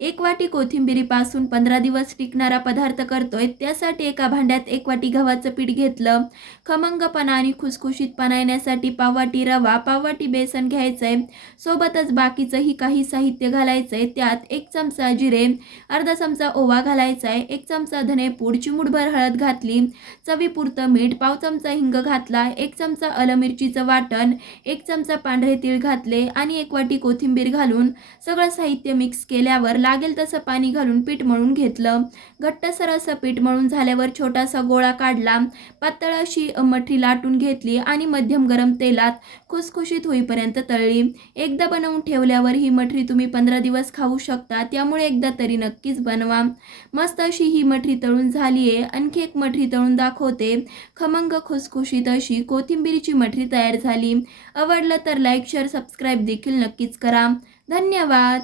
1 वाटी कोथिंबिरीपासून 15 दिवस टिकणारा पदार्थ करतोय. त्यासाठी एका भांड्यात 1 वाटी गव्हाचं पीठ घेतलं. खमंगपणा आणि खुसखुशीतपणा येण्यासाठी पाव वाटी रवा, पाव वाटी बेसन घ्यायचंय. सोबतच बाकीचंही काही साहित्य घालायचंय. त्यात 1 चमचा जिरे, अर्धा चमचा ओवा घालायचाय, 1 चमचा धनेपूड, चिमूटभर हळद घातली, चवीपुरतं मीठ, पाव चमचा हिंग घातला, 1 चमचा आलं मिरचीचं वाटण, 1 चमचा पांढरे तीळ घातले आणि 1 वाटी कोथिंबीर घालून सगळं साहित्य मिक्स केल्यावर लागेल तसं पाणी घालून पीठ मळून घेतलं. घट्टसर असं पीठ मळून झाल्यावर छोटासा गोळा काढला. पातळ अशी मठरी लाटून घेतली आणि मध्यम गरम तेलात खुसखुशीत होईपर्यंत तळली. एकदा बनवून ठेवल्यावर ही मठरी तुम्ही 15 दिवस खाऊ शकता. त्यामुळे एकदा तरी नक्कीच बनवा. मस्त अशी ही मठरी तळून झाली आहे. आणखी एक मठरी तळून दाखवते. खमंग खुसखुशीत अशी कोथिंबीरची मठरी तयार झाली. आवडलं तर लाईक, शेअर, सबस्क्राईब देखील नक्कीच करा. धन्यवाद.